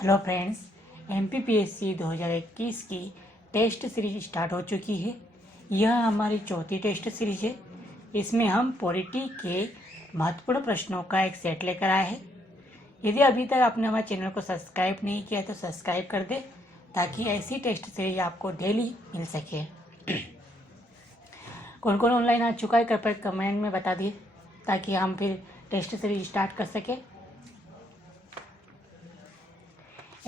Hello friends, MPPSC 2021 की test series start हो चुकी है। यह हमारी चौथी टेस्ट सीरीज है। इसमें हम पॉलिटी के महत्वपूर्ण प्रश्नों का एक सेट लेकर आए हैं। यदि अभी तक आपने हमारे चैनल को सब्सक्राइब नहीं किया तो सब्सक्राइब कर दे, ताकि ऐसी टेस्ट सीरीज आपको डेली मिल सके। कौन कौन ऑनलाइन आ चुका है कृपया कमेंट में बता दिए, ताकि हम फिर टेस्ट सीरीज स्टार्ट कर सकें।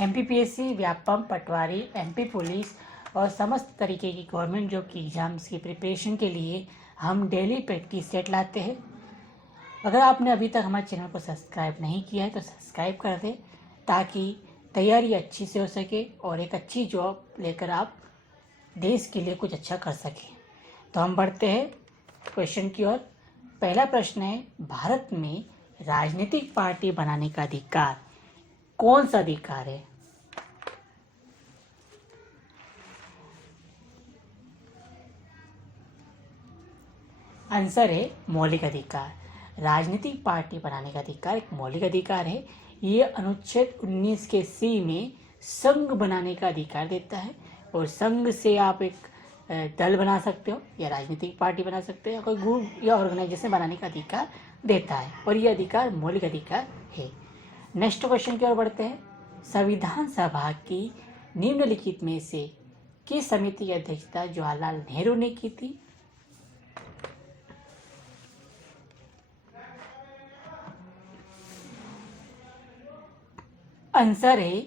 MPPSC, व्यापम, पटवारी, MP पुलिस और समस्त तरीके की गवर्नमेंट जॉब की एग्ज़ाम्स की प्रिपरेशन के लिए हम डेली प्रैक्टिस सेट लाते हैं। अगर आपने अभी तक हमारे चैनल को सब्सक्राइब नहीं किया है तो सब्सक्राइब कर दें, ताकि तैयारी अच्छी से हो सके और एक अच्छी जॉब लेकर आप देश के लिए कुछ अच्छा कर सकें। तो हम बढ़ते हैं क्वेश्चन की ओर। पहला प्रश्न है, भारत में राजनीतिक पार्टी बनाने का अधिकार कौन सा अधिकार है? आंसर है मौलिक अधिकार। राजनीतिक पार्टी बनाने का अधिकार एक मौलिक अधिकार है। ये अनुच्छेद 19 के सी में संघ बनाने का अधिकार देता है, और संघ से आप एक दल बना सकते हो या राजनीतिक पार्टी बना सकते हो या कोई ग्रुप या ऑर्गेनाइजेशन बनाने का अधिकार देता है, और ये अधिकार मौलिक अधिकार है। नेक्स्ट क्वेश्चन की ओर बढ़ते हैं। संविधान सभा की निम्नलिखित में से किस समिति की अध्यक्षता जवाहरलाल नेहरू ने की थी? आंसर है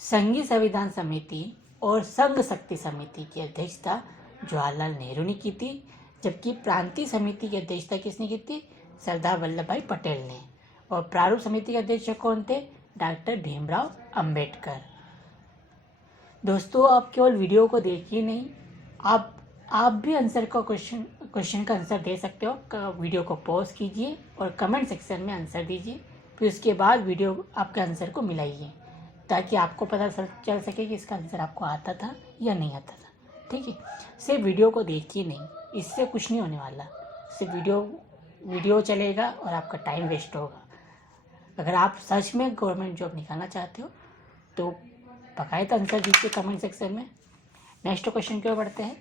संघीय संविधान समिति और संघ शक्ति समिति की अध्यक्षता जवाहरलाल नेहरू ने की थी, जबकि प्रांतीय समिति की अध्यक्षता किसने की थी? सरदार वल्लभ भाई पटेल ने। और प्रारूप समिति के अध्यक्ष कौन थे? डॉक्टर भीमराव अंबेडकर। दोस्तों, आप केवल वीडियो को देखिए नहीं, आप भी आंसर का क्वेश्चन का आंसर दे सकते हो। वीडियो को पॉज कीजिए और कमेंट सेक्शन में आंसर दीजिए, फिर उसके बाद वीडियो आपके आंसर को मिलाइए, ताकि आपको पता चल सके कि इसका आंसर आपको आता था या नहीं आता था। ठीक है, सिर्फ वीडियो को देखिए नहीं, इससे कुछ नहीं होने वाला। सिर्फ वीडियो चलेगा और आपका टाइम वेस्ट होगा। अगर आप सच में गवर्नमेंट जॉब निकालना चाहते हो तो बाकायदा आंसर दीजिए कमेंट सेक्शन में। नेक्स्ट क्वेश्चन की ओर बढ़ते हैं।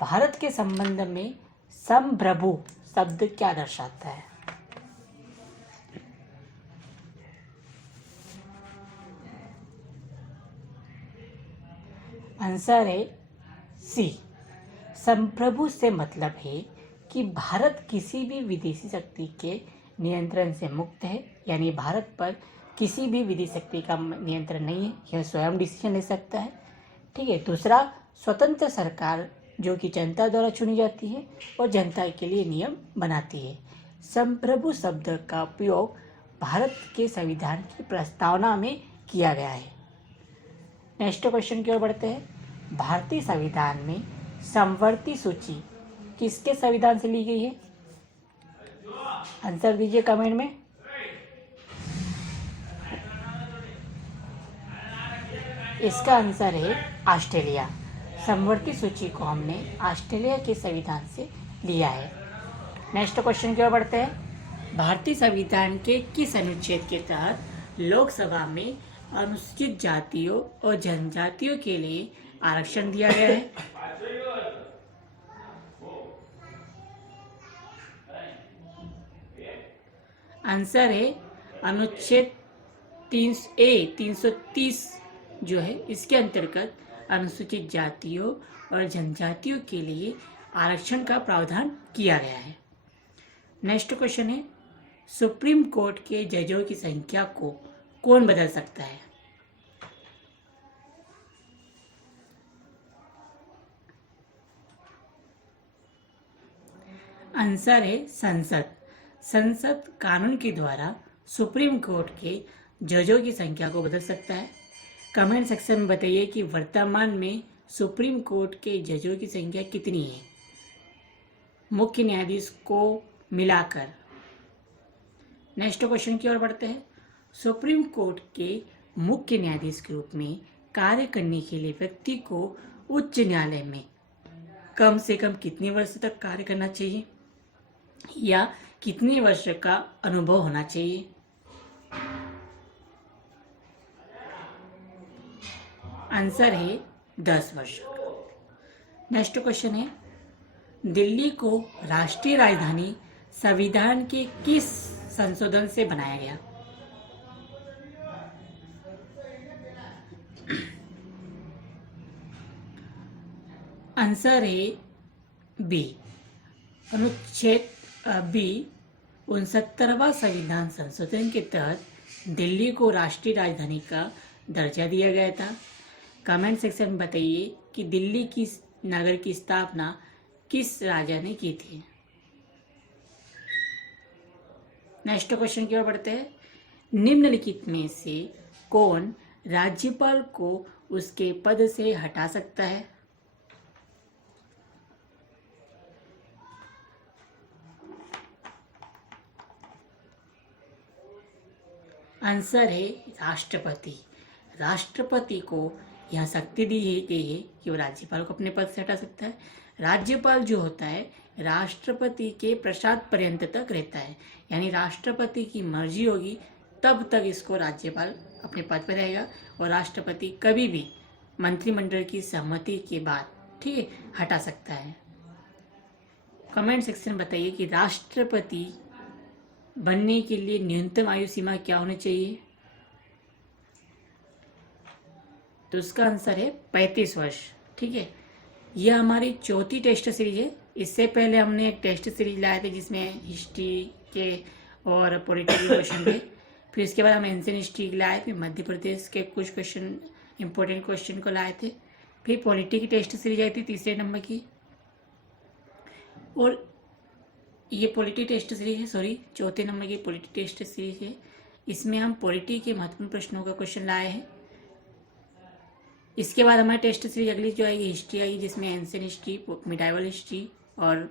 भारत के संबंध में संप्रभु शब्द क्या दर्शाता है? आंसर है सी। संप्रभु से मतलब है कि भारत किसी भी विदेशी शक्ति के नियंत्रण से मुक्त है, यानी भारत पर किसी भी विदेशी शक्ति का नियंत्रण नहीं है, यह स्वयं डिसीजन ले सकता है। ठीक है। दूसरा, स्वतंत्र सरकार जो कि जनता द्वारा चुनी जाती है और जनता के लिए नियम बनाती है। संप्रभु शब्द का उपयोग भारत के संविधान की प्रस्तावना में किया गया है। नेक्स्ट क्वेश्चन की ओर बढ़ते हैं। भारतीय संविधान में समवर्ती सूची किसके संविधान से ली गई है? आंसर दीजिए कमेंट में। इसका आंसर है ऑस्ट्रेलिया। समवर्ती सूची को हमने ऑस्ट्रेलिया के संविधान से लिया है। नेक्स्ट क्वेश्चन की ओर बढ़ते हैं। भारतीय संविधान के किस अनुच्छेद के तहत लोकसभा में अनुसूचित जातियों और जनजातियों के लिए आरक्षण दिया गया है? आंसर है अनुच्छेद 330 जो है, इसके अंतर्गत अनुसूचित जातियों और जनजातियों के लिए आरक्षण का प्रावधान किया गया है। नेक्स्ट क्वेश्चन है, सुप्रीम कोर्ट के जजों की संख्या को कौन बदल सकता है? आंसर है संसद। संसद कानून के द्वारा सुप्रीम कोर्ट के जजों की संख्या को बदल सकता है। कमेंट सेक्शन में बताइए कि वर्तमान में सुप्रीम कोर्ट के जजों की संख्या कितनी है, मुख्य न्यायाधीश को मिलाकर। नेक्स्ट क्वेश्चन की ओर बढ़ते हैं। सुप्रीम कोर्ट के मुख्य न्यायाधीश के रूप में कार्य करने के लिए व्यक्ति को उच्च न्यायालय में कम से कम कितने वर्ष तक कार्य करना चाहिए या कितने वर्ष का अनुभव होना चाहिए? आंसर है 10 वर्ष का। नेक्स्ट क्वेश्चन है, दिल्ली को राष्ट्रीय राजधानी संविधान के किस संशोधन से बनाया गया? आंसर है बी, अनुच्छेद बी 69वां संविधान संशोधन के तहत दिल्ली को राष्ट्रीय राजधानी का दर्जा दिया गया था। कमेंट सेक्शन में बताइए कि दिल्ली की नगर की स्थापना किस राजा ने की थी। नेक्स्ट क्वेश्चन की ओर बढ़ते हैं, निम्नलिखित में से कौन राज्यपाल को उसके पद से हटा सकता है? आंसर है राष्ट्रपति। राष्ट्रपति को यह शक्ति दी गई है कि वो राज्यपाल को अपने पद से हटा सकता है। राज्यपाल जो होता है राष्ट्रपति के प्रसाद पर्यंत तक रहता है, यानी राष्ट्रपति की मर्जी होगी तब तक इसको राज्यपाल अपने पद पर रहेगा, और राष्ट्रपति कभी भी मंत्रिमंडल की सहमति के बाद, ठीक है, हटा सकता है। कमेंट सेक्शन में बताइए कि राष्ट्रपति बनने के लिए न्यूनतम आयु सीमा क्या होनी चाहिए? तो उसका आंसर है 35 वर्ष। ठीक है, यह हमारी चौथी टेस्ट सीरीज है। इससे पहले हमने एक टेस्ट सीरीज लाए थे जिसमें हिस्ट्री के और पॉलिटिकल क्वेश्चन थे। फिर इसके बाद हम एंशिएंट हिस्ट्री लाए थे, मध्य प्रदेश के कुछ क्वेश्चन, इंपॉर्टेंट क्वेश्चन को लाए थे। फिर पॉलिटी की टेस्ट सीरीज आई थी 3 नंबर की, और ये पॉलिटी टेस्ट सीरीज है, सॉरी 4 नंबर की पॉलिटी टेस्ट सीरीज है। इसमें हम पॉलिटी के महत्वपूर्ण प्रश्नों का क्वेश्चन लाए हैं। इसके बाद हमारी टेस्ट सीरीज अगली जो आएगी हिस्ट्री आएगी, जिसमें एंशिएंट हिस्ट्री, मिडाइवल हिस्ट्री और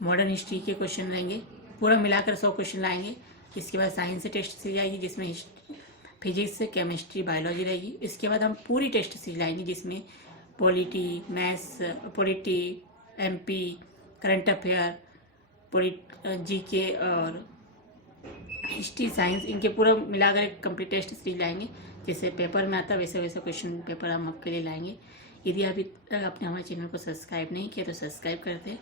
मॉडर्न हिस्ट्री के क्वेश्चन रहेंगे। पूरा मिलाकर 100 क्वेश्चन लाएंगे। इसके बाद साइंस से टेस्ट सीरीज आएगी जिसमें फिजिक्स, केमिस्ट्री, बायोलॉजी रहेगी। इसके बाद हम पूरी टेस्ट सीरीज लाएंगे जिसमें polity, maths, polity, MP, current affair, GK और हिस्ट्री, साइंस, इनके पूरा मिलाकर एक कंप्लीट टेस्ट सीरीज लाएंगे। जैसे पेपर में आता है वैसे वैसे क्वेश्चन पेपर हम आपके लिए लाएंगे। यदि अभी तक आपने हमारे चैनल को सब्सक्राइब नहीं किया तो सब्सक्राइब कर दें।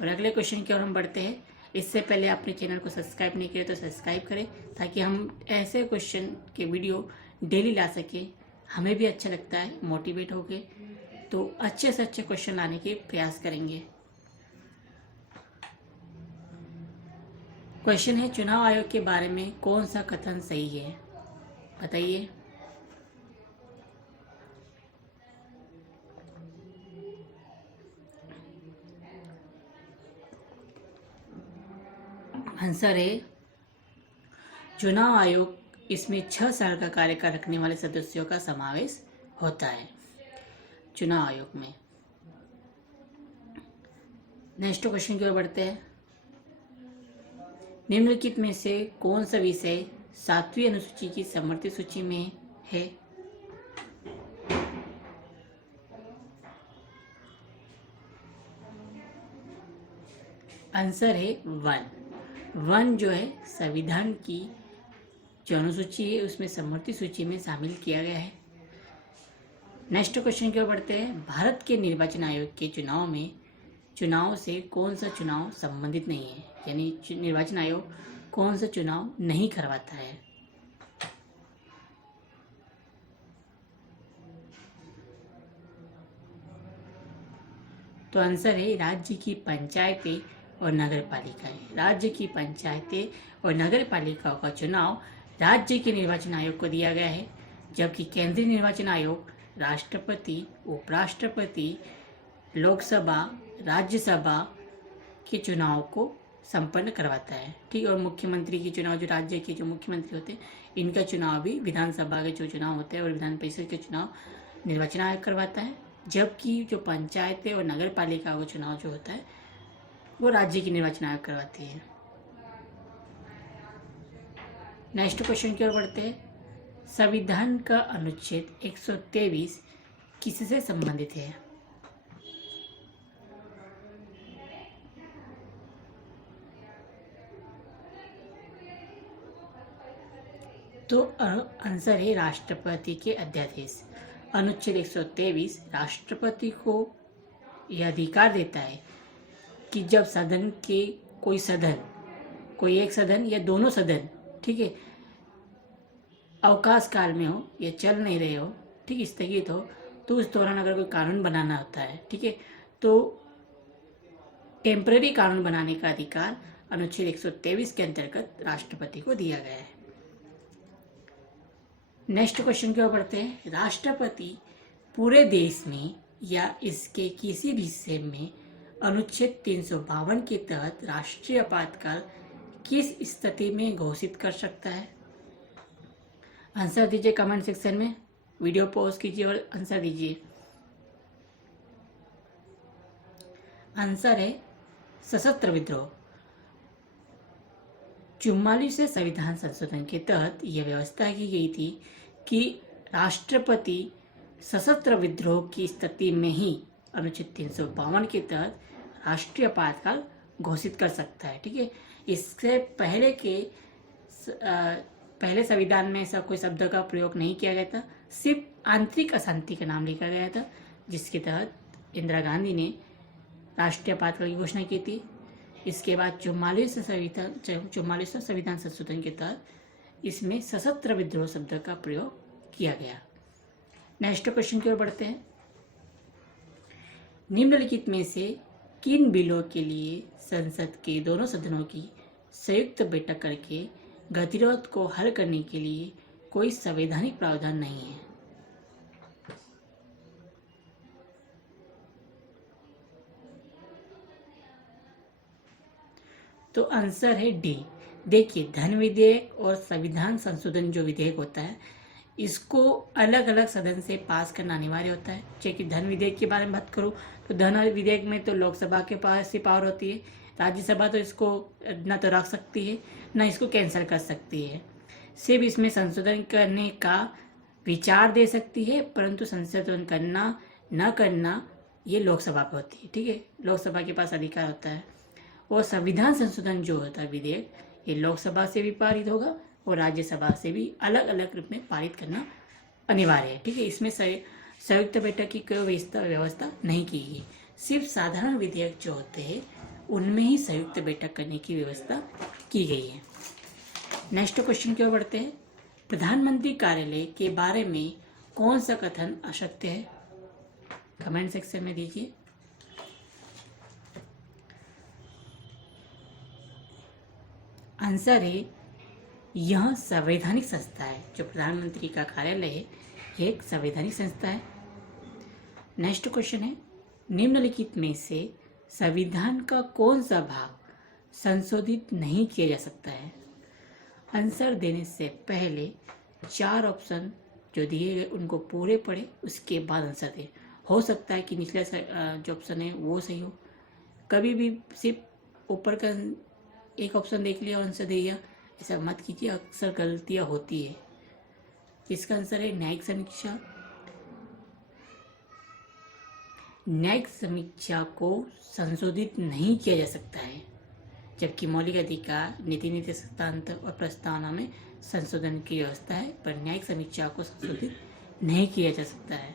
और अगले क्वेश्चन की ओर हम बढ़ते हैं। इससे पहले आपने चैनल को सब्सक्राइब नहीं किया तो सब्सक्राइब करें, ताकि हम ऐसे क्वेश्चन के वीडियो डेली ला सकें। हमें भी अच्छा लगता है, मोटिवेट होके तो अच्छे से अच्छे क्वेश्चन लाने के प्रयास करेंगे। क्वेश्चन है, चुनाव आयोग के बारे में कौन सा कथन सही है? बताइए। आंसर है चुनाव आयोग, इसमें 6 साल का कार्यकाल रखने वाले सदस्यों का समावेश होता है चुनाव आयोग में। नेक्स्ट क्वेश्चन की ओर बढ़ते हैं। निम्नलिखित में से कौन सा विषय 7वीं अनुसूची की समवर्ती सूची में है? आंसर है वन। वन जो है संविधान की जो अनुसूची है उसमें समवर्ती सूची में शामिल किया गया है। नेक्स्ट क्वेश्चन की ओर बढ़ते हैं। भारत के निर्वाचन आयोग के चुनाव से कौन सा चुनाव संबंधित नहीं है, यानी निर्वाचन आयोग कौन सा चुनाव नहीं करवाता है? तो आंसर है राज्य की पंचायतें और नगर पालिकाएं। राज्य की पंचायतें और नगर पालिकाओं का चुनाव राज्य के निर्वाचन आयोग को दिया गया है, जबकि केंद्रीय निर्वाचन आयोग राष्ट्रपति, उपराष्ट्रपति, लोकसभा, राज्यसभा के चुनाव को संपन्न करवाता है। ठीक, और मुख्यमंत्री के चुनाव, जो राज्य के जो मुख्यमंत्री होते हैं इनका चुनाव भी, विधानसभा के जो चुनाव होते हैं और विधान परिषद के चुनाव निर्वाचन आयोग करवाता है, जबकि जो पंचायतें और नगर पालिका का चुनाव जो होता है वो राज्य की निर्वाचन आयोग करवाती है। नेक्स्ट क्वेश्चन की ओर बढ़ते हैं। संविधान का अनुच्छेद 123 किससे संबंधित है? तो आंसर है राष्ट्रपति के अध्यादेश। अनुच्छेद 123 राष्ट्रपति को यह अधिकार देता है कि जब सदन के कोई एक सदन या दोनों सदन, ठीक है, अवकाश काल में हो या चल नहीं रहे हो, ठीक है, स्थगित हो, तो उस दौरान अगर कोई कानून बनाना होता है, ठीक है, तो टेम्पररी कानून बनाने का अधिकार अनुच्छेद 123 के अंतर्गत राष्ट्रपति को दिया गया है। नेक्स्ट क्वेश्चन की ओर बढ़ते हैं। राष्ट्रपति पूरे देश में या इसके किसी भी हिस्से में अनुच्छेद 352 के तहत राष्ट्रीय आपातकाल किस स्थिति में घोषित कर सकता है? आंसर दीजिए कमेंट सेक्शन में, वीडियो पॉज कीजिए और आंसर दीजिए। आंसर है सशस्त्र विद्रोह। 44वें संविधान संशोधन के तहत यह व्यवस्था की गई थी कि राष्ट्रपति सशस्त्र विद्रोह की स्थिति में ही अनुच्छेद 352 के तहत राष्ट्रीय आपातकाल घोषित कर सकता है, ठीक है। इससे पहले संविधान में ऐसा कोई शब्द का प्रयोग नहीं किया गया था, सिर्फ आंतरिक अशांति का नाम लिखा गया था, जिसके तहत इंदिरा गांधी ने राष्ट्रीय आपातकाल की घोषणा की थी। इसके बाद 44वें संविधान संशोधन के तहत इसमें सशस्त्र विद्रोह शब्द का प्रयोग किया गया। नेक्स्ट क्वेश्चन की ओर बढ़ते हैं। निम्नलिखित में से किन बिलों के लिए संसद के दोनों सदनों की संयुक्त बैठक करके गतिरोध को हल करने के लिए कोई संवैधानिक प्रावधान नहीं है? तो आंसर है डी। देखिए, धन विधेयक और संविधान संशोधन जो विधेयक होता है, इसको अलग अलग सदन से पास करना अनिवार्य होता है। जैसे धन विधेयक के बारे में बात करूँ तो धन विधेयक में तो लोकसभा के पास ही पावर होती है, राज्यसभा तो इसको न तो रख सकती है न इसको कैंसिल कर सकती है। सिर्फ इसमें संशोधन करने का विचार दे सकती है, परंतु संशोधन करना न करना ये लोकसभा पर होती है, ठीक है। लोकसभा के पास अधिकार होता है। और संविधान संशोधन जो होता है विधेयक, ये लोकसभा से भी पारित होगा और राज्यसभा से भी अलग अलग रूप में पारित करना अनिवार्य है, ठीक है। इसमें संयुक्त बैठक की कोई व्यवस्था नहीं की गई। सिर्फ साधारण विधेयक जो होते हैं उनमें ही संयुक्त बैठक करने की व्यवस्था की गई है। नेक्स्ट क्वेश्चन की ओर बढ़ते हैं। प्रधानमंत्री कार्यालय के बारे में कौन सा कथन असत्य है? कमेंट सेक्शन में दीजिए। आंसर है यह संवैधानिक संस्था है। जो प्रधानमंत्री का कार्यालय है यह एक संवैधानिक संस्था है। नेक्स्ट क्वेश्चन है, निम्नलिखित में से संविधान का कौन सा भाग संशोधित नहीं किया जा सकता है? आंसर देने से पहले 4 ऑप्शन जो दिए गए उनको पूरे पढ़े, उसके बाद आंसर दें। हो सकता है कि निचला जो ऑप्शन है वो सही हो। कभी भी सिर्फ ऊपर का एक ऑप्शन देख लिया और आंसर दे दिया, ऐसा मत कीजिए, अक्सर गलतियां होती है। इसका आंसर है न्यायिक समीक्षा। न्यायिक समीक्षा को संशोधित नहीं किया जा सकता है, जबकि मौलिक अधिकार, नीति निर्देश हस्तांतर और प्रस्तावना में संशोधन की व्यवस्था है, पर न्यायिक समीक्षा को संशोधित नहीं किया जा सकता है।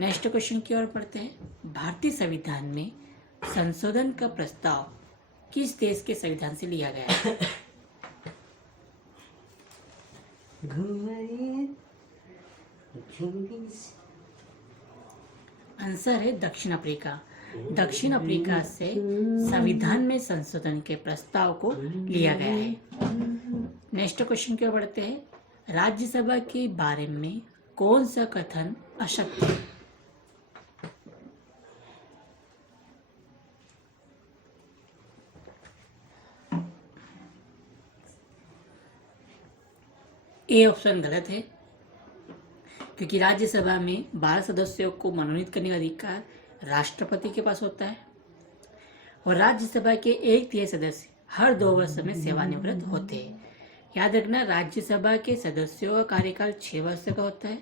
नेक्स्ट क्वेश्चन की ओर पढ़ते हैं। भारतीय संविधान में संशोधन का प्रस्ताव किस देश के संविधान से लिया गया है? आंसर है दक्षिण अफ्रीका। दक्षिण अफ्रीका से संविधान में संशोधन के प्रस्ताव को लिया गया है। नेक्स्ट क्वेश्चन की ओर बढ़ते हैं। राज्यसभा के बारे में कौन सा कथन असत्य है? ए ऑप्शन गलत है, क्योंकि राज्यसभा में 12 सदस्यों को मनोनीत करने का अधिकार राष्ट्रपति के पास होता है और राज्यसभा के 1/3 सदस्य हर 2 वर्ष में सेवानिवृत्त होते हैं। याद रखना, राज्यसभा के सदस्यों का कार्यकाल 6 वर्ष का होता है,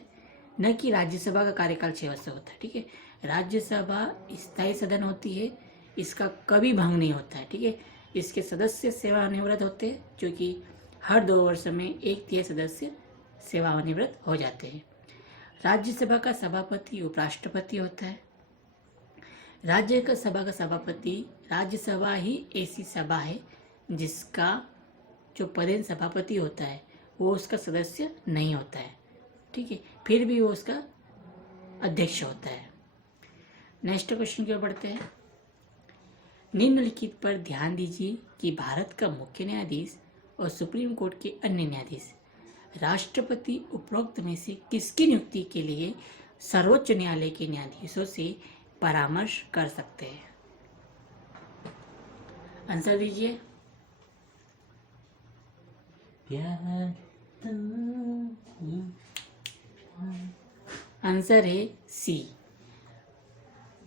न कि राज्यसभा का कार्यकाल 6 वर्ष होता है, ठीक है। राज्यसभा स्थायी सदन होती है, इसका कभी भंग नहीं होता है, ठीक है। इसके सदस्य सेवानिवृत्त होते हैं, जो कि हर 2 वर्ष में 1/3 सदस्य सेवानिवृत्त हो जाते हैं। राज्यसभा का सभापति उपराष्ट्रपति होता है। सभा का सभापति, राज्यसभा ही ऐसी सभा है जिसका जो पदेन सभापति होता है वो उसका सदस्य नहीं होता है, ठीक है, फिर भी वो उसका अध्यक्ष होता है। नेक्स्ट क्वेश्चन की ओर बढ़ते हैं। निम्नलिखित पर ध्यान दीजिए कि भारत का मुख्य न्यायाधीश और सुप्रीम कोर्ट के अन्य न्यायाधीश राष्ट्रपति उपरोक्त में से किसकी नियुक्ति के लिए सर्वोच्च न्यायालय के न्यायाधीशों से परामर्श कर सकते हैं? आंसर दीजिए। आंसर है सी।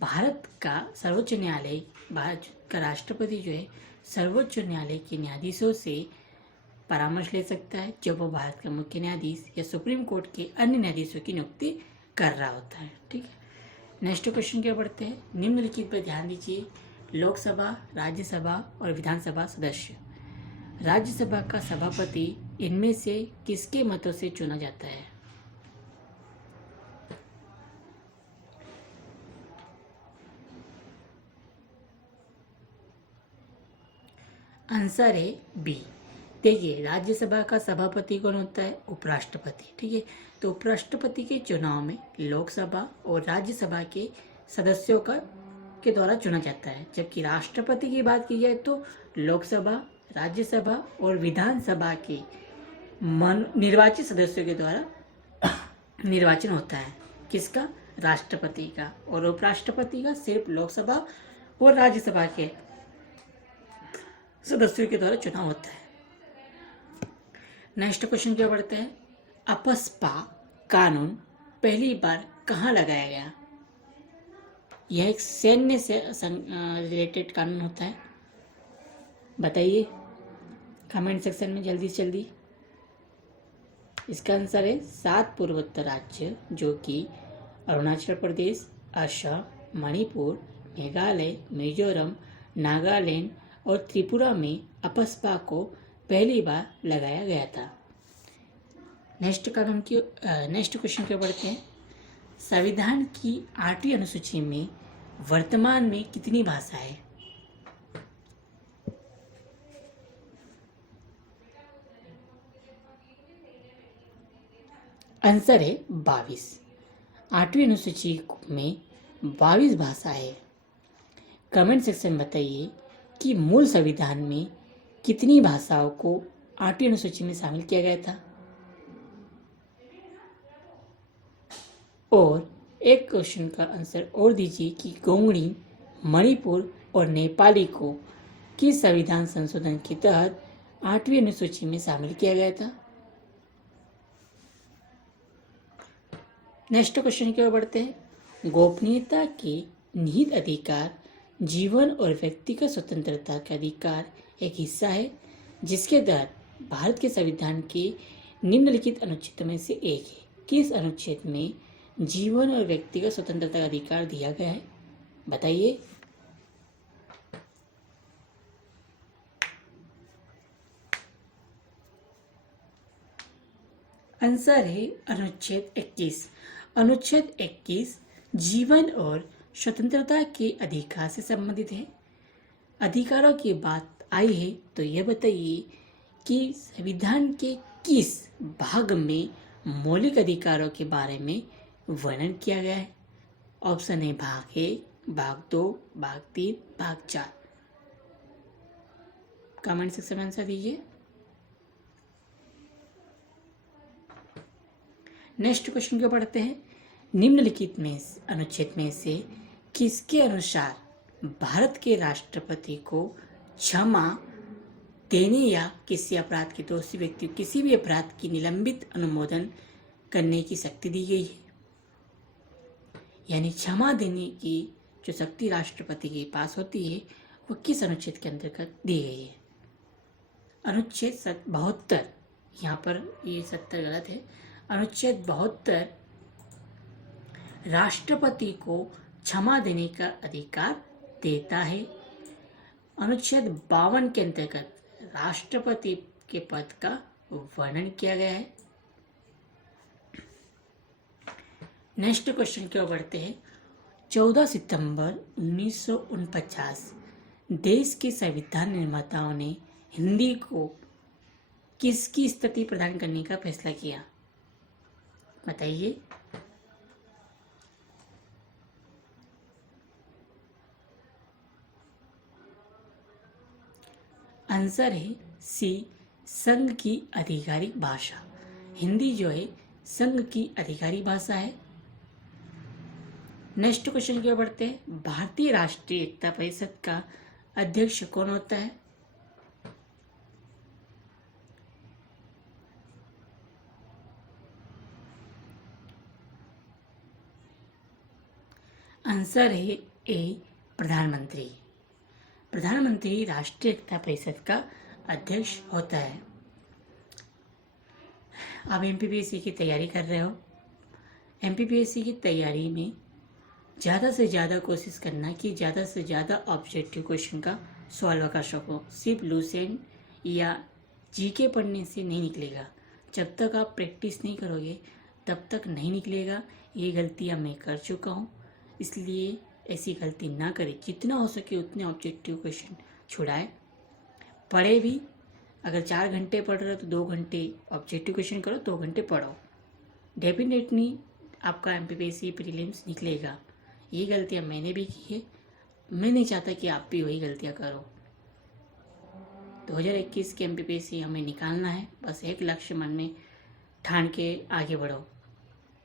भारत का सर्वोच्च न्यायालय, भारत का राष्ट्रपति जो है सर्वोच्च न्यायालय के न्यायाधीशों से परामर्श ले सकता है जब वो भारत का मुख्य न्यायाधीश या सुप्रीम कोर्ट के अन्य न्यायाधीशों की नियुक्ति कर रहा होता है, ठीक है। नेक्स्ट क्वेश्चन क्या बढ़ते हैं। निम्नलिखित पर ध्यान दीजिए। लोकसभा, राज्यसभा और विधानसभा सदस्य। राज्यसभा का सभापति इनमें से किसके मतों से चुना जाता है? आंसर है बी। देखिए, राज्यसभा का सभापति कौन होता है? उपराष्ट्रपति, ठीक है। तो उपराष्ट्रपति के चुनाव में लोकसभा और राज्यसभा के सदस्यों के द्वारा चुना जाता है, जबकि राष्ट्रपति की बात की जाए तो लोकसभा, राज्यसभा और विधानसभा के निर्वाचित सदस्यों के द्वारा निर्वाचन होता है। किसका? राष्ट्रपति का। और उपराष्ट्रपति का सिर्फ लोकसभा और राज्यसभा के सदस्यों के द्वारा चुनाव होता है। नेक्स्ट क्वेश्चन क्या बढ़ते हैं। अपस्पा कानून पहली बार कहाँ लगाया गया? यह एक सैन्य से रिलेटेड कानून होता है। बताइए कमेंट सेक्शन में जल्दी से जल्दी। इसका आंसर है 7 पूर्वोत्तर राज्य, जो कि अरुणाचल प्रदेश, असम, मणिपुर, मेघालय, मिजोरम, नागालैंड और त्रिपुरा में अपस्पा को पहली बार लगाया गया था। नेक्स्ट क्वेश्चन क्या बढ़ते हैं। संविधान की 8वीं अनुसूची में वर्तमान में कितनी भाषाएं? आंसर है 22। 8वीं अनुसूची में 22 भाषाएं। कमेंट सेक्शन में बताइए कि मूल संविधान में कितनी भाषाओं को 8वीं अनुसूची में शामिल किया गया था। और एक क्वेश्चन का आंसर और दीजिए कि गोंगड़ी, मणिपुर और नेपाली को किस संविधान संशोधन के तहत 8वीं अनुसूची में शामिल किया गया था। नेक्स्ट क्वेश्चन की ओर बढ़ते हैं। गोपनीयता के निहित अधिकार जीवन और व्यक्तिगत स्वतंत्रता का अधिकार एक हिस्सा है, जिसके तहत भारत के संविधान के निम्नलिखित अनुच्छेदों में से एक है। किस अनुच्छेद में जीवन और व्यक्तिगत स्वतंत्रता का अधिकार दिया गया है? बताइए। आंसर है अनुच्छेद 21। अनुच्छेद 21 जीवन और स्वतंत्रता के अधिकार से संबंधित है। अधिकारों की बात आई है तो यह बताइए कि संविधान के किस भाग में मौलिक अधिकारों के बारे में वर्णन किया गया है? ऑप्शन है भाग 1, भाग 2, भाग 3, भाग 4। कमेंट सेक्शन में आंसर दीजिए। नेक्स्ट क्वेश्चन को पढ़ते हैं। निम्नलिखित में अनुच्छेद में से किसके अनुसार भारत के राष्ट्रपति को क्षमा देने या किसी अपराध के दोषी व्यक्ति को किसी भी अपराध की निलंबित अनुमोदन करने की शक्ति दी गई है? यानी क्षमा देने की जो शक्ति राष्ट्रपति के पास होती है वो किस अनुच्छेद के अंतर्गत दी गई है? अनुच्छेद 72। यहाँ पर ये 70 गलत है। अनुच्छेद 72 राष्ट्रपति को क्षमा देने का अधिकार देता है। अनुच्छेद 52 के अंतर्गत राष्ट्रपति के पद का वर्णन किया गया है। नेक्स्ट क्वेश्चन की ओर बढ़ते हैं। 14 सितंबर 1949 देश के संविधान निर्माताओं ने हिंदी को किसकी स्थिति प्रदान करने का फैसला किया? बताइए। आंसर है सी, संघ की आधिकारिक भाषा। हिंदी जो है संघ की आधिकारिक भाषा है। नेक्स्ट क्वेश्चन की ओर बढ़ते हैं। भारतीय राष्ट्रीय एकता परिषद का अध्यक्ष कौन होता है? आंसर है ए, प्रधानमंत्री। प्रधानमंत्री राष्ट्रीय एकता परिषद का अध्यक्ष होता है। आप एमपीपीएससी की तैयारी कर रहे हो। एमपीपीएससी की तैयारी में ज़्यादा से ज़्यादा कोशिश करना कि ज़्यादा से ज़्यादा ऑब्जेक्टिव क्वेश्चन का सॉल्व कर सको। सिर्फ लूसेंट या जीके पढ़ने से नहीं निकलेगा। जब तक आप प्रैक्टिस नहीं करोगे तब तक नहीं निकलेगा। ये गलतियाँ मैं कर चुका हूँ, इसलिए ऐसी गलती ना करें। जितना हो सके उतने ऑब्जेक्टिव क्वेश्चन छुड़ाएं। पढ़े भी, अगर 4 घंटे पढ़ रहे हो तो 2 घंटे ऑब्जेक्टिव क्वेश्चन करो, 2 घंटे पढ़ो। डेफिनेटली आपका एमपीपीएससी प्रीलिम्स निकलेगा। ये गलतियाँ मैंने भी की है। मैं नहीं चाहता कि आप भी वही गलतियाँ करो। 2021 के एमपीपीएससी हमें निकालना है। बस एक लक्ष्य मन में ठान के आगे बढ़ो,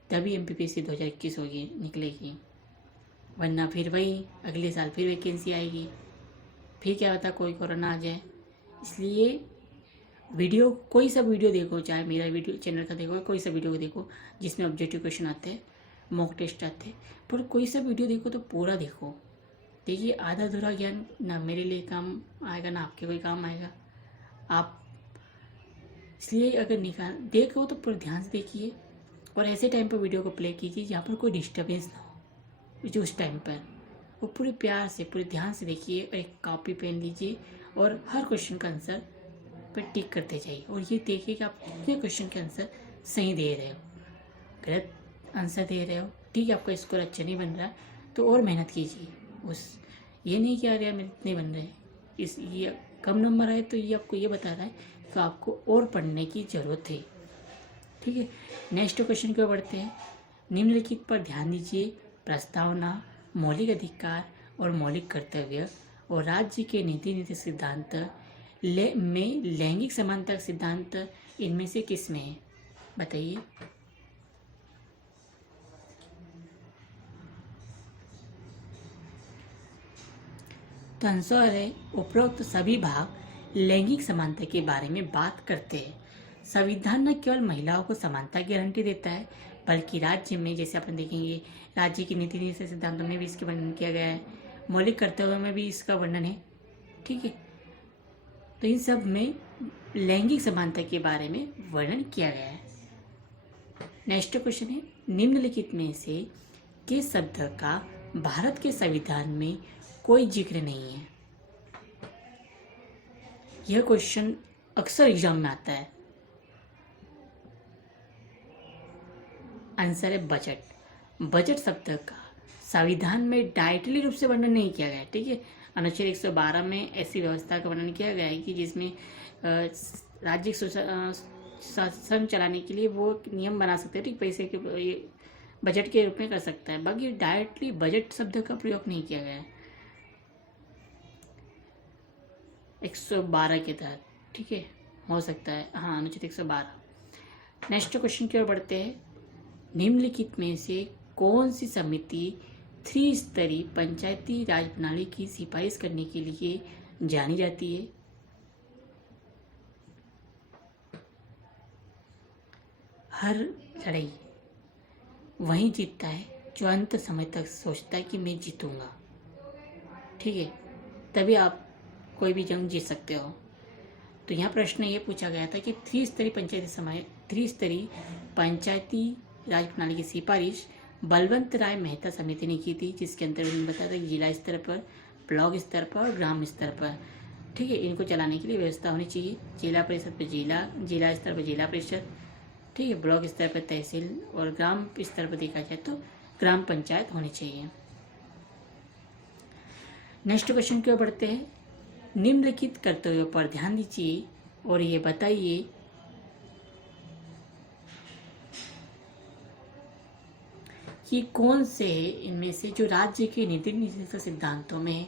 तभी एमपीपीएससी 2021 होगी, निकलेगी। वरना फिर वही अगले साल फिर वैकेंसी आएगी, फिर क्या होता कोई कोरोना आ जाए। इसलिए वीडियो, कोई सा वीडियो देखो, चाहे मेरा वीडियो चैनल का देखो, कोई सा वीडियो देखो जिसमें ऑब्जेक्टिव क्वेश्चन आते हैं, मॉक टेस्ट आते हैं, पर कोई सा वीडियो देखो तो पूरा देखो। देखिए, आधा अधूरा ज्ञान ना मेरे लिए काम आएगा ना आपके कोई काम आएगा। आप इसलिए अगर देखो तो पूरे ध्यान से देखिए, और ऐसे टाइम पर वीडियो को प्ले कीजिए जहाँ पर कोई डिस्टर्बेंस ना हो। जो उस टाइम पर वो पूरे प्यार से, पूरे ध्यान से देखिए, और एक कॉपी पेन लीजिए और हर क्वेश्चन का आंसर पर टिक करते जाइए, और ये देखिए कि आप कितने क्वेश्चन के आंसर सही दे रहे हो। गलत आंसर दे रहे हो, ठीक है, आपका स्कोर अच्छा नहीं बन रहा है तो और मेहनत कीजिए। ये नहीं कि यार मेरे इतने बन रहे हैं, ये कम नंबर आए तो ये आपको ये बता रहा है कि आपको और पढ़ने की ज़रूरत है। ठीक है, नेक्स्ट क्वेश्चन की ओर बढ़ते हैं। निम्नलिखित पर ध्यान दीजिए। प्रस्तावना, मौलिक अधिकार और मौलिक कर्तव्य और राज्य के नीति सिद्धांत में लैंगिक समानता सिद्धांत इनमें से किस में है? बताइए। तो आंसर है उपरोक्त सभी भाग लैंगिक समानता के बारे में बात करते हैं। संविधान न केवल महिलाओं को समानता की गारंटी देता है, बल्कि राज्य में, जैसे अपन देखेंगे, राज्य की नीति निषेध सिद्धांतों में भी इसके वर्णन किया गया है, मौलिक कर्तव्यों में भी इसका वर्णन है। ठीक है, तो इन सब में लैंगिक समानता के बारे में वर्णन किया गया है। नेक्स्ट क्वेश्चन है, निम्नलिखित में से किस शब्द का भारत के संविधान में कोई जिक्र नहीं है? यह क्वेश्चन अक्सर एग्जाम में आता है। आंसर है बजट। बजट शब्द का संविधान में डायरेक्टली रूप से वर्णन नहीं किया गया है। ठीक है, अनुच्छेद 112 में ऐसी व्यवस्था का वर्णन किया गया है कि जिसमें राज्य शासन चलाने के लिए वो नियम बना सकते हैं। ठीक, पैसे के ये बजट के रूप में कर सकता है, बाकी डायरेक्टली बजट शब्द का प्रयोग नहीं किया गया है 112 के तहत। ठीक है, हो सकता है, हाँ, अनुच्छेद 112। नेक्स्ट क्वेश्चन की ओर बढ़ते हैं। निम्नलिखित में से कौन सी समिति त्रिस्तरीय पंचायती राज प्रणाली की सिफारिश करने के लिए जानी जाती है? हर लड़ाई वही जीतता है जो अंत समय तक सोचता है कि मैं जीतूंगा। ठीक है, तभी आप कोई भी जंग जीत सकते हो। तो यहाँ प्रश्न ये पूछा गया था कि त्रिस्तरीय पंचायती राज प्रणाली की सिफारिश बलवंत राय मेहता समिति ने की थी, जिसके अंतर्गत उन्होंने बताया था कि जिला स्तर पर, ब्लॉक स्तर पर और ग्राम स्तर पर, ठीक है, इनको चलाने के लिए व्यवस्था होनी चाहिए। जिला परिषद पर जिला स्तर पर जिला परिषद, ठीक ठीक है। ब्लॉक स्तर पर तहसील और ग्राम स्तर पर देखा जाए तो ग्राम पंचायत होनी चाहिए। नेक्स्ट क्वेश्चन की ओर बढ़ते हैं। निम्नलिखित कर्तव्यों पर ध्यान दीजिए और ये बताइए कि कौन से इनमें से जो राज्य के नीति निर्देशक सिद्धांतों में है।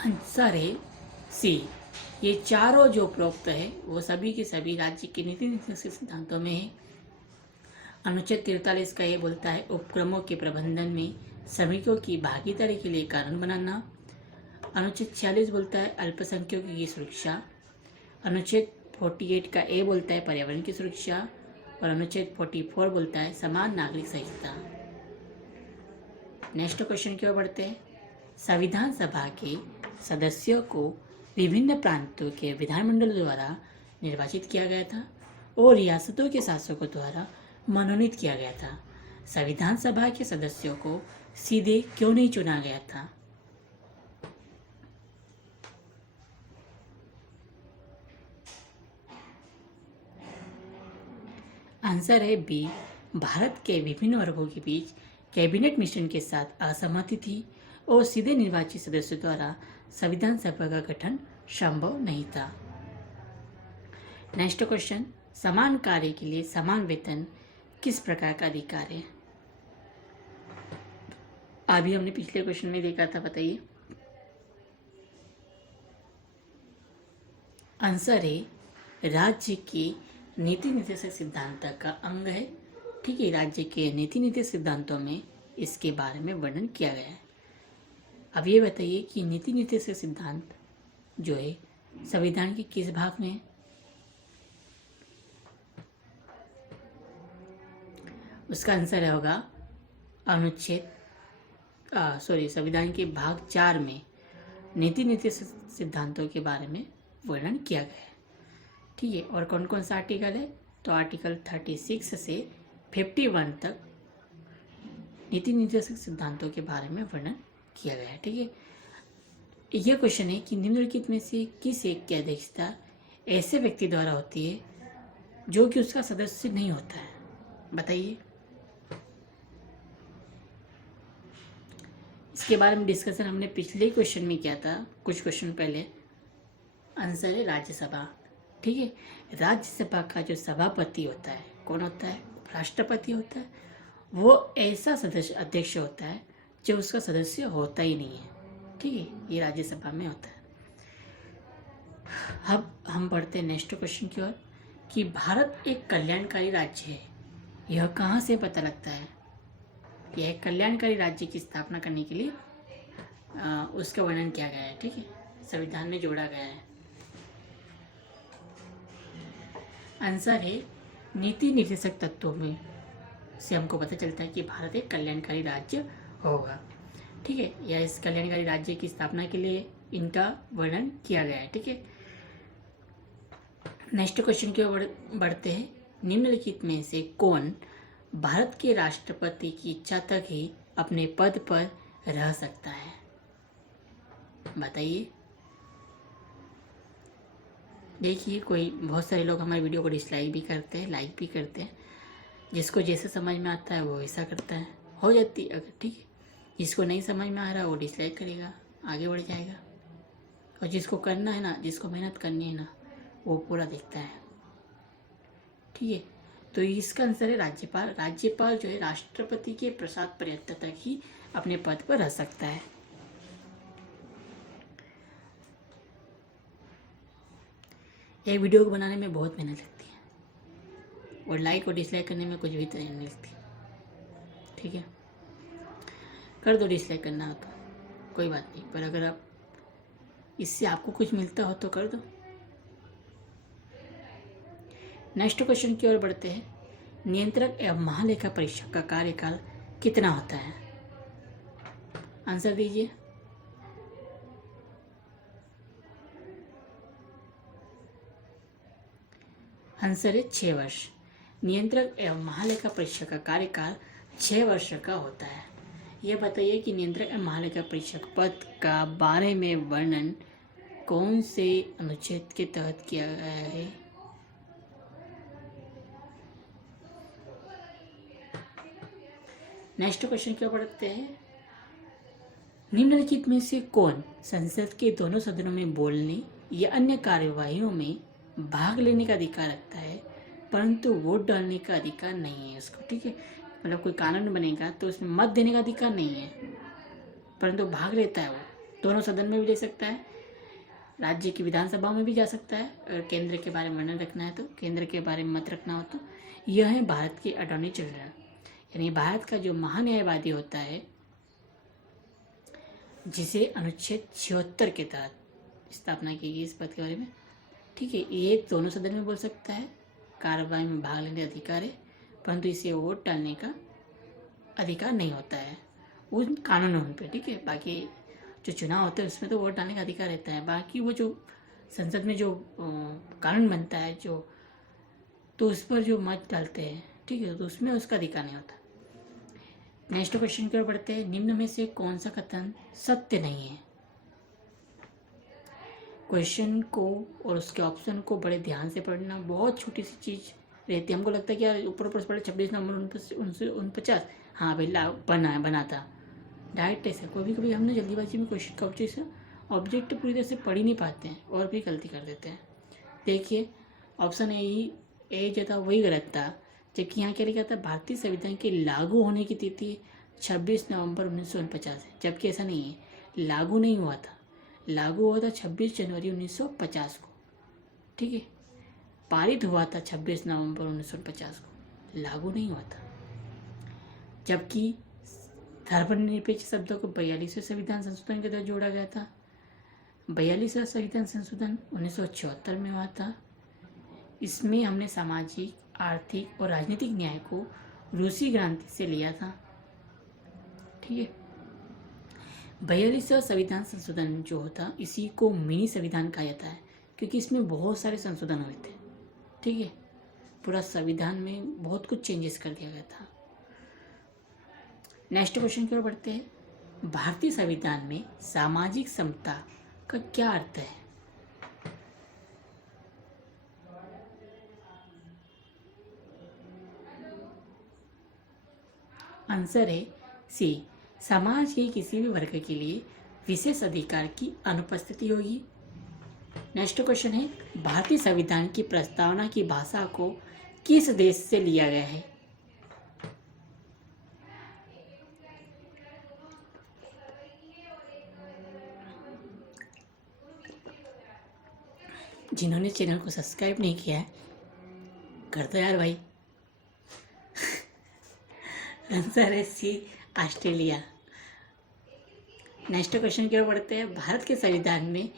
आंसर है सी। ये चारों जो उपरोक्त है वो सभी के सभी राज्य के नीति निर्देशक सिद्धांतों में है। अनुच्छेद 43 का ये बोलता है उपक्रमों के प्रबंधन में श्रमिकों की भागीदारी के लिए कानून बनाना। अनुच्छेद 46 बोलता है अल्पसंख्यकों की सुरक्षा। अनुच्छेद 48 का ए बोलता है पर्यावरण की सुरक्षा और अनुच्छेद 44 बोलता है समान नागरिक संहिता। नेक्स्ट क्वेश्चन की ओर बढ़ते हैं। संविधान सभा के सदस्यों को विभिन्न प्रांतों के विधानमंडल द्वारा निर्वाचित किया गया था और रियासतों के शासकों द्वारा मनोनीत किया गया था। संविधान सभा के सदस्यों को सीधे क्यों नहीं चुना गया था? आंसर है बी। भारत के विभिन्न वर्गों के बीच कैबिनेट मिशन के साथ असहमति थी और सीधे निर्वाचित सदस्यों द्वारा संविधान सभा का गठन संभव नहीं था। Next question. समान कार्य के लिए समान वेतन किस प्रकार का अधिकार है? अभी हमने पिछले क्वेश्चन में देखा था, बताइए। आंसर है राज्य के नीति निर्देशक सिद्धांत का अंग है। ठीक है, राज्य के नीति निर्देशक सिद्धांतों में इसके बारे में वर्णन किया गया है। अब ये बताइए कि नीति निर्देशक सिद्धांत जो है संविधान के किस भाग में है? उसका आंसर होगा अनुच्छेद संविधान के भाग 4 में नीति निर्देशक सिद्धांतों के बारे में वर्णन किया गया है। ठीक है, और कौन कौन सा आर्टिकल है? तो आर्टिकल 36 से 51 तक नीति निर्देशक सिद्धांतों के बारे में वर्णन किया गया है। ठीक है, यह क्वेश्चन है कि निम्नलिखित में से किस एक की अध्यक्षता ऐसे व्यक्ति द्वारा होती है जो कि उसका सदस्य नहीं होता है? बताइए। इसके बारे में डिस्कशन हमने पिछले क्वेश्चन में किया था, कुछ क्वेश्चन पहले। आंसर है राज्यसभा। ठीक है, राज्यसभा का जो सभापति होता है कौन होता है? राष्ट्रपति होता है। वो ऐसा सदस्य अध्यक्ष होता है जो उसका सदस्य होता ही नहीं है। ठीक है, ये राज्यसभा में होता है। अब हम बढ़ते हैं नेक्स्ट क्वेश्चन की ओर कि भारत एक कल्याणकारी राज्य है, यह कहाँ से पता लगता है? यह एक कल्याणकारी राज्य की स्थापना करने के लिए उसका वर्णन किया गया है। ठीक है, संविधान में जोड़ा गया है। आंसर है नीति निर्देशक तत्वों में से हमको पता चलता है कि भारत एक कल्याणकारी राज्य होगा। ठीक है, या इस कल्याणकारी राज्य की स्थापना के लिए इनका वर्णन किया गया है। ठीक है, नेक्स्ट क्वेश्चन की ओर बढ़ते हैं। निम्नलिखित में से कौन भारत के राष्ट्रपति की इच्छा तक ही अपने पद पर रह सकता है? बताइए। देखिए, बहुत सारे लोग हमारे वीडियो को डिसलाइक भी करते हैं, लाइक भी करते हैं। जिसको जैसे समझ में आता है वो वैसा करता है, हो जाती है अगर। ठीक है, जिसको नहीं समझ में आ रहा वो डिसलाइक करेगा, आगे बढ़ जाएगा। और जिसको करना है ना, जिसको मेहनत करनी है ना, वो पूरा देखता है। ठीक है, तो इसका आंसर है राज्यपाल। राज्यपाल जो है राष्ट्रपति के प्रसाद पर्यंत तक ही अपने पद पर रह सकता है। एक वीडियो को बनाने में बहुत मेहनत लगती है और लाइक और डिसलाइक करने में कुछ भी टाइम नहीं लगती। ठीक है, कर दो डिसलाइक करना हो तो कोई बात नहीं, पर अगर आप इससे आपको कुछ मिलता हो तो कर दो। नेक्स्ट क्वेश्चन की ओर बढ़ते हैं। नियंत्रक एवं महालेखा परीक्षक का कार्यकाल कितना होता है? आंसर दीजिए। आंसर है 6 वर्ष। नियंत्रक एवं महालेखा परीक्षक का कार्यकाल 6 वर्ष का होता है। यह बताइए कि नियंत्रक एवं महालेखा परीक्षक पद का बारे में वर्णन कौन से अनुच्छेद के तहत किया गया है? नेक्स्ट क्वेश्चन क्या पढ़ते हैं? निम्नलिखित में से कौन संसद के दोनों सदनों में बोलने या अन्य कार्यवाहियों में भाग लेने का अधिकार रखता है परंतु वोट डालने का अधिकार नहीं है उसको? ठीक है, मतलब कोई कानून बनेगा तो उसमें मत देने का अधिकार नहीं है परंतु भाग लेता है। वो दोनों सदन में भी ले सकता है, राज्य की विधानसभा में भी जा सकता है, और केंद्र के बारे में वर्णन रखना है तो, केंद्र के बारे में मत रखना हो तो। यह है भारत की अटॉर्नी जनरल, यानी भारत का जो महान्यायवादी होता है, जिसे अनुच्छेद 76 के तहत स्थापना की गई इस पद के बारे में। ठीक है, ये दोनों सदन में बोल सकता है, कार्रवाई में भाग लेने का अधिकार है परंतु इसे वोट डालने का अधिकार नहीं होता है उन कानूनों पे। ठीक है, बाकी जो चुनाव होते हैं उसमें तो वोट डालने का अधिकार रहता है, बाकी वो जो संसद में जो कानून बनता है जो, तो उस पर जो मत डालते हैं, ठीक है, तो उसमें उसका अधिकार नहीं होता। नेक्स्ट क्वेश्चन की ओर बढ़ते हैं। निम्न में से कौन सा कथन सत्य नहीं है? क्वेश्चन को और उसके ऑप्शन को बड़े ध्यान से पढ़ना, बहुत छोटी सी चीज़ रहती है। हमको लगता है कि यार ऊपर ऊपर से पढ़े 26 नवंबर 1949, हाँ भाई बना था डायरेक्ट ऐसे। कभी कभी हमने जल्दीबाजी में क्वेश्चन का ऑब्जेक्ट पूरी तरह से पढ़ ही नहीं पाते हैं और भी गलती कर देते हैं। देखिए ऑप्शन ए जो था वही गलत था, जबकि यहाँ क्या लिखा था भारतीय संविधान के लागू होने की तिथि 26 नवंबर 1949 है, जबकि ऐसा नहीं है, लागू नहीं हुआ था, लागू हुआ था 26 जनवरी 1950 को। ठीक है, पारित हुआ था 26 नवंबर 1950 को, लागू नहीं हुआ था। जबकि धर्मनिरपेक्ष शब्दों को 42वें संविधान संशोधन के तहत जोड़ा गया था। 42वां संविधान संशोधन 1974 में हुआ था। इसमें हमने सामाजिक, आर्थिक और राजनीतिक न्याय को रूसी क्रांति से लिया था। ठीक है, 42वां संविधान संशोधन जो होता, इसी को मिनी संविधान कहा जाता है क्योंकि इसमें बहुत सारे संशोधन हुए थे। ठीक है, पूरा संविधान में बहुत कुछ चेंजेस कर दिया गया था। नेक्स्ट क्वेश्चन की ओर बढ़ते हैं। भारतीय संविधान में सामाजिक समता का क्या अर्थ है? आंसर है सी, समाज के किसी भी वर्ग के लिए विशेष अधिकार की अनुपस्थिति होगी। नेक्स्ट क्वेश्चन है, भारतीय संविधान की प्रस्तावना की भाषा को किस देश से लिया गया है? जिन्होंने चैनल को सब्सक्राइब नहीं किया है कर दो यार भाई। आंसर है सी, ऑस्ट्रेलिया। नेक्स्ट क्वेश्चन की ओर बढ़ते हैं। भारत के संविधान में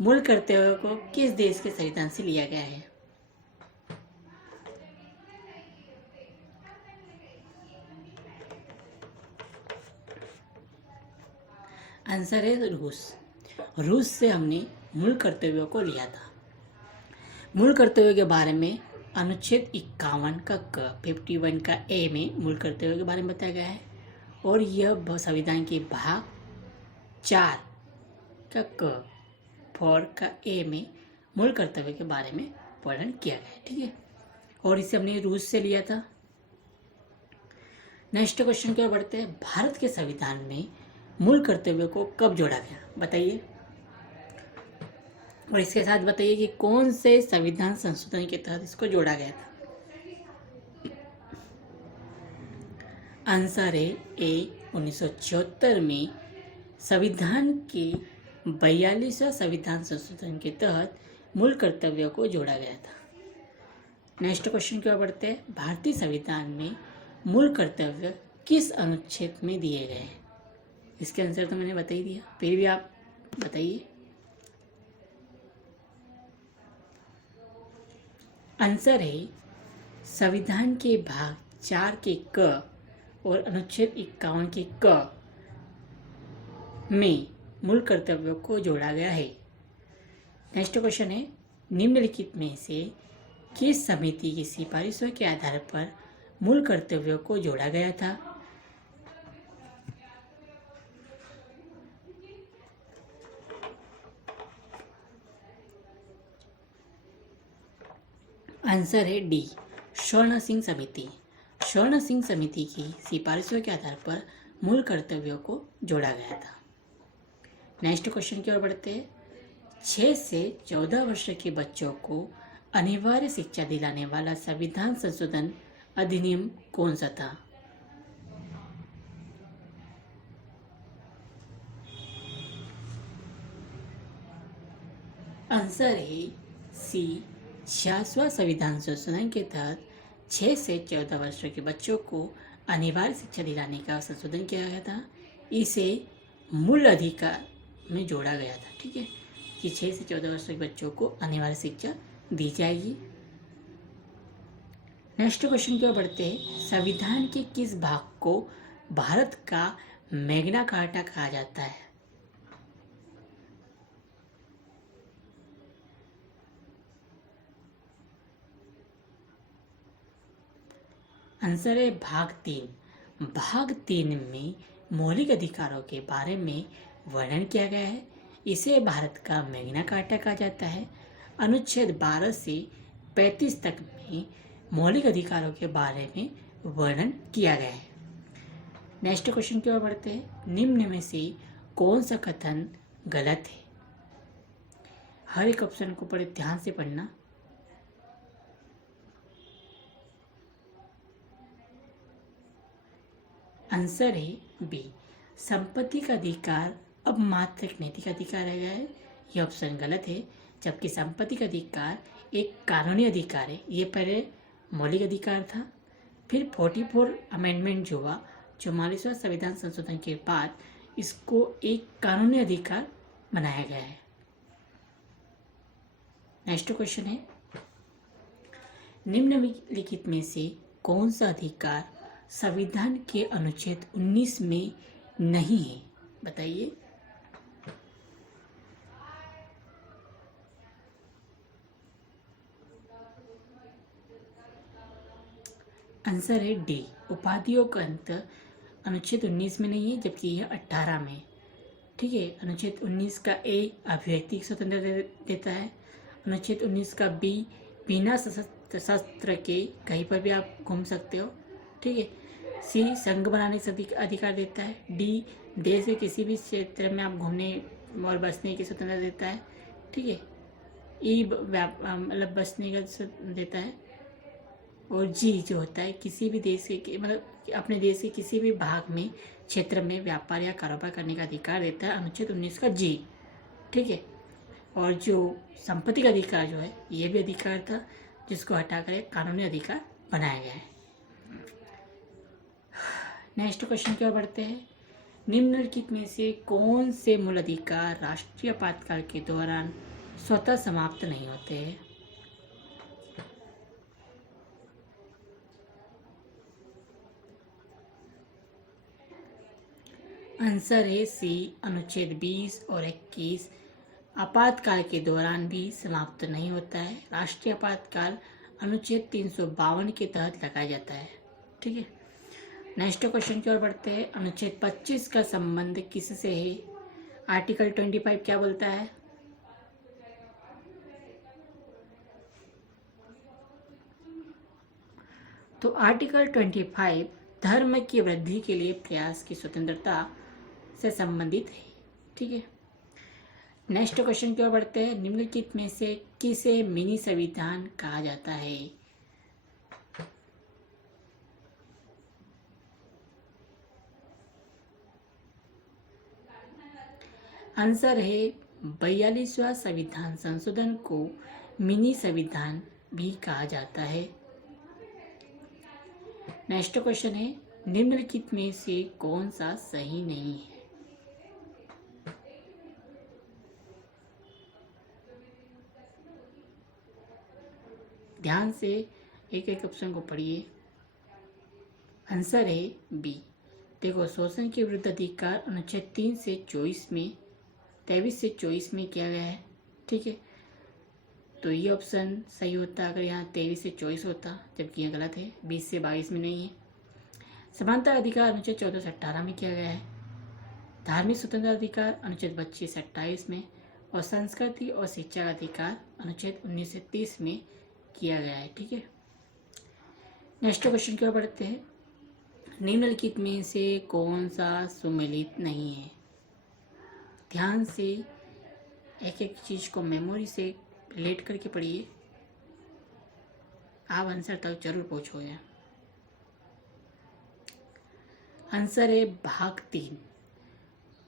मूल कर्तव्यों को किस देश के संविधान से लिया गया है? आंसर है रूस। रूस से हमने मूल कर्तव्यों को लिया था। मूल कर्तव्यों के बारे में अनुच्छेद 51 का क, 51 का ए में मूल कर्तव्यों के बारे में बताया गया है और यह संविधान के भाग 4 का क, 4 का ए में मूल कर्तव्य के बारे में वर्णन किया गया है। ठीक है, और इसे हमने रूस से लिया था। नेक्स्ट क्वेश्चन की ओर बढ़ते हैं। भारत के संविधान में मूल कर्तव्यों को कब जोड़ा गया बताइए, और इसके साथ बताइए कि कौन से संविधान संशोधन के तहत इसको जोड़ा गया था। आंसर है ए, 1974 में संविधान के 42वां संविधान संशोधन के तहत मूल कर्तव्यों को जोड़ा गया था। नेक्स्ट क्वेश्चन की ओर बढ़ते हैं। भारतीय संविधान में मूल कर्तव्य किस अनुच्छेद में दिए गए हैं? इसके आंसर तो मैंने बता ही दिया, फिर भी आप बताइए। आंसर है संविधान के भाग 4 के क और अनुच्छेद 51 के क में मूल कर्तव्यों को जोड़ा गया है। नेक्स्ट क्वेश्चन है, निम्नलिखित में से किस समिति की सिफारिशों के आधार पर मूल कर्तव्यों को जोड़ा गया था? आंसर है डी, स्वर्ण सिंह समिति। स्वर्ण सिंह समिति की सिफारिशों के आधार पर मूल कर्तव्यों को जोड़ा गया था। नेक्स्ट क्वेश्चन की ओर बढ़ते हैं। 6 से 14 वर्ष के बच्चों को अनिवार्य शिक्षा दिलाने वाला संविधान संशोधन अधिनियम कौन सा था? आंसर है सी, 66वां संविधान संशोधन के तहत 6 से 14 वर्ष के बच्चों को अनिवार्य शिक्षा दिलाने का संशोधन किया गया था। इसे मूल अधिकार में जोड़ा गया था। ठीक है, कि 6 से 14 वर्ष के बच्चों को अनिवार्य शिक्षा दी जाएगी। नेक्स्ट क्वेश्चन की ओर बढ़ते हैं। संविधान के किस भाग को भारत का मैग्ना कार्टा कहा जाता है? आंसर है भाग 3। भाग 3 में मौलिक अधिकारों के बारे में वर्णन किया गया है। इसे भारत का मैग्ना कार्टा कहा जाता है। अनुच्छेद 12 से 35 तक में मौलिक अधिकारों के बारे में वर्णन किया गया है। नेक्स्ट क्वेश्चन की ओर बढ़ते हैं। निम्न में से कौन सा कथन गलत है? हर एक ऑप्शन को बड़े ध्यान से पढ़ना। आंसर है बी, संपत्ति का अधिकार अब मात्र एक नैतिक अधिकार रह गया है। यह ऑप्शन गलत है, जबकि संपत्ति का अधिकार एक कानूनी अधिकार है। ये पहले मौलिक अधिकार था, फिर 44 अमेंडमेंट जो हुआ 44वां संविधान संशोधन के बाद इसको एक कानूनी अधिकार बनाया गया है। नेक्स्ट क्वेश्चन है, निम्नलिखित में से कौन सा अधिकार संविधान के अनुच्छेद 19 में नहीं है? बताइए। आंसर है डी, उपाधियों का अंत अनुच्छेद 19 में नहीं है, जबकि यह 18 में। ठीक है, अनुच्छेद 19 का ए अभिव्यक्ति स्वतंत्रता देता है। अनुच्छेद 19 का बी, बिना शस्त्र के कहीं पर भी आप घूम सकते हो। ठीक है, सी, संघ बनाने का अधिकार देता है। डी, देश के किसी भी क्षेत्र में आप घूमने और बसने की स्वतंत्रता देता है। ठीक है, ई मतलब बसने का देता है। और जी जो होता है किसी भी देश के मतलब अपने देश के किसी भी भाग में क्षेत्र में व्यापार या कारोबार करने का अधिकार देता है अनुच्छेद 19 का जी। ठीक है, और जो संपत्ति का अधिकार जो है ये भी अधिकार था, जिसको हटाकर एक कानूनी अधिकार बनाया गया है। नेक्स्ट क्वेश्चन की ओर बढ़ते हैं। निम्नलिखित में से कौन से मूल अधिकार राष्ट्रीय आपातकाल के दौरान स्वतः समाप्त नहीं होते हैं? आंसर है सी, अनुच्छेद 20 और 21 आपातकाल के दौरान भी समाप्त नहीं होता है। राष्ट्रीय आपातकाल अनुच्छेद 352 के तहत लगाया जाता है। ठीक है, नेक्स्ट क्वेश्चन की ओर बढ़ते हैं। अनुच्छेद 25 का संबंध किससे है? आर्टिकल 25 क्या बोलता है? तो आर्टिकल 25 धर्म की वृद्धि के लिए प्रयास की स्वतंत्रता से संबंधित है। ठीक है, नेक्स्ट क्वेश्चन की ओर बढ़ते हैं। निम्नलिखित में से किसे मिनी संविधान कहा जाता है? आंसर है 42वां संविधान संशोधन को मिनी संविधान भी कहा जाता है। नेक्स्ट क्वेश्चन है, निम्नलिखित में से कौन सा सही नहीं है? ध्यान से एक एक ऑप्शन को पढ़िए। आंसर है बी। देखो, शोषण के विरुद्ध अधिकार अनुच्छेद 3 से 24 में 23 से 24 में किया गया है। ठीक है, तो ये ऑप्शन सही होता अगर यहाँ 23 से 24 होता, जबकि यह गलत है, 20 से 22 में नहीं है। समानता अधिकार अनुच्छेद 14 से 18 में किया गया है। धार्मिक स्वतंत्रता अधिकार अनुच्छेद 25 से 28 में, और संस्कृति और शिक्षा का अधिकार अनुच्छेद 19 से 30 में किया गया है। ठीक है, नेक्स्ट क्वेश्चन की ओर बढ़ते हैं। निम्नलिखित में से कौन सा सुमेलित नहीं है? ध्यान से एक एक चीज को मेमोरी से रिलेट करके पढ़िए, आप आंसर तक जरूर पहुंचोगे। आंसर है भाग 3।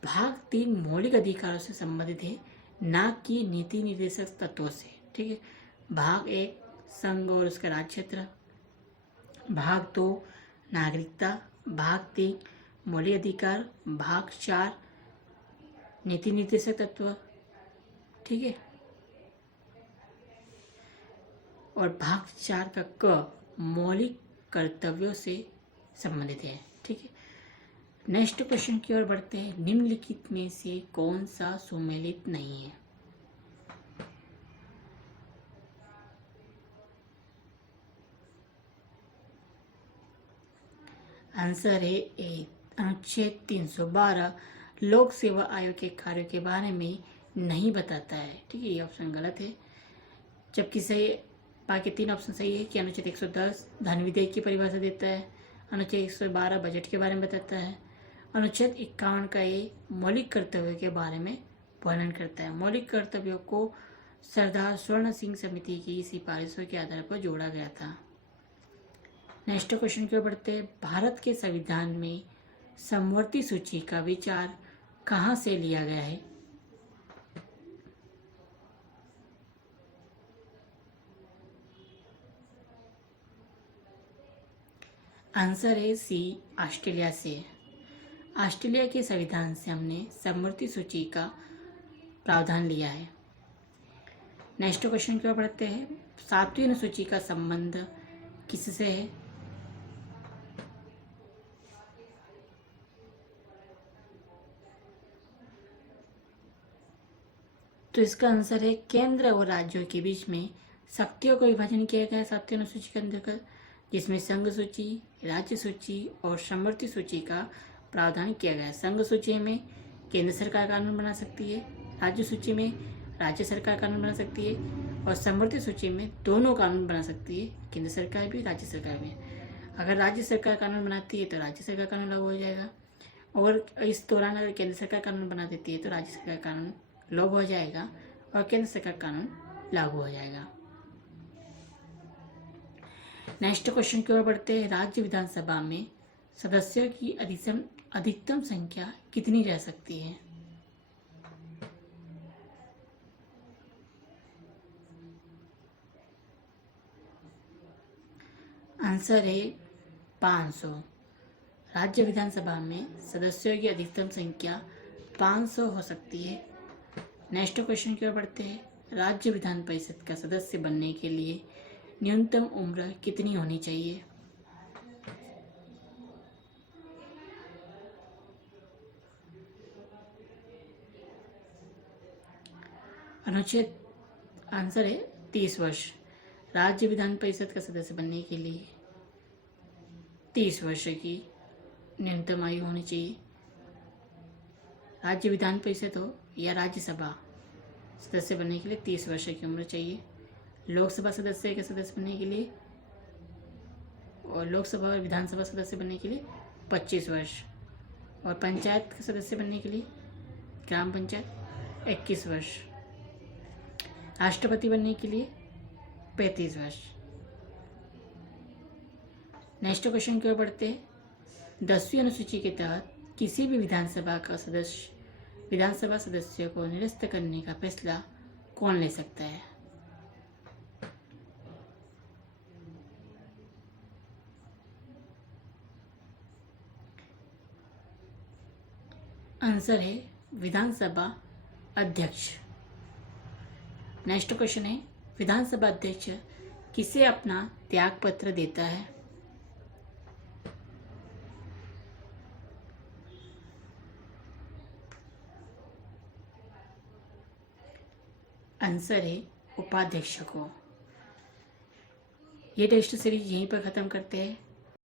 भाग 3 मौलिक अधिकारों से संबंधित है, ना कि नीति निर्देशक तत्वों से। ठीक है, भाग 1 संघ और उसका राज्य क्षेत्र, भाग 2 नागरिकता, भाग 3 मौलिक अधिकार, भाग 4 नीति निर्देशक तत्व। ठीक है, और भाग 4 का क मौलिक कर्तव्यों से संबंधित है। ठीक है, नेक्स्ट क्वेश्चन की ओर बढ़ते हैं। निम्नलिखित में से कौन सा सुमेलित नहीं है? आंसर है ए, अनुच्छेद 312 लोक सेवा आयोग के कार्यों के बारे में नहीं बताता है। ठीक है, ये ऑप्शन गलत है, जबकि सही बाकी 3 ऑप्शन सही है कि अनुच्छेद 110 धन विधेयक की परिभाषा देता है, अनुच्छेद 112 बजट के बारे में बताता है, अनुच्छेद 51 का ये मौलिक कर्तव्यों के बारे में वर्णन करता है। मौलिक कर्तव्यों को सरदार स्वर्ण सिंह समिति की सिफारिशों के आधार पर जोड़ा गया था। नेक्स्ट क्वेश्चन की ओर बढ़ते हैं। भारत के संविधान में समवर्ती सूची का विचार कहाँ से लिया गया है? आंसर है सी, ऑस्ट्रेलिया से। ऑस्ट्रेलिया के संविधान से हमने समवर्ती सूची का प्रावधान लिया है। नेक्स्ट क्वेश्चन की ओर बढ़ते हैं। 7वीं अनुसूची का संबंध किससे है? तो इसका आंसर है केंद्र और राज्यों के बीच में शक्तियों का विभाजन किया गया है 7वीं अनुसूची के अंतर्गत, जिसमें संघ सूची, राज्य सूची और समवर्ती सूची का प्रावधान किया गया है। संघ सूची में केंद्र सरकार कानून बना सकती है, राज्य सूची में राज्य सरकार कानून बना सकती है, और समवर्ती सूची में दोनों कानून बना सकती है, केंद्र सरकार भी राज्य सरकार भी। अगर राज्य सरकार कानून बनाती है तो राज्य सरकार कानून लागू हो जाएगा, और इस दौरान अगर केंद्र सरकार कानून बना देती है तो राज्य सरकार कानून लागू हो जाएगा और केंद्र सरकार कानून लागू हो जाएगा। नेक्स्ट क्वेश्चन की ओर बढ़ते हैं। राज्य विधानसभा में सदस्यों की अधिकतम संख्या कितनी रह सकती है? आंसर है 500। राज्य विधानसभा में सदस्यों की अधिकतम संख्या 500 हो सकती है। नेक्स्ट क्वेश्चन की ओर बढ़ते हैं। राज्य विधान परिषद का सदस्य बनने के लिए न्यूनतम उम्र कितनी होनी चाहिए? अनुच्छेद आंसर है 30 वर्ष। राज्य विधान परिषद का सदस्य बनने के लिए 30 वर्ष की न्यूनतम आयु होनी चाहिए। राज्य विधान परिषद हो या राज्यसभा सदस्य बनने के लिए 30 वर्ष की उम्र चाहिए। लोकसभा सदस्य के सदस्य बनने के लिए और लोकसभा और विधानसभा सदस्य बनने के लिए 25 वर्ष, और पंचायत के सदस्य बनने के लिए ग्राम पंचायत 21 वर्ष, राष्ट्रपति बनने के लिए 35 वर्ष। नेक्स्ट क्वेश्चन की ओर बढ़ते हैं। 10वीं अनुसूची के तहत किसी भी विधानसभा सदस्य को निरस्त करने का फैसला कौन ले सकता है? आंसर है विधानसभा अध्यक्ष। नेक्स्ट क्वेश्चन है। विधानसभा अध्यक्ष किसे अपना त्याग पत्र देता है? आंसर है उपाध्यक्ष को। ये टेस्ट सीरीज यहीं पर ख़त्म करते हैं।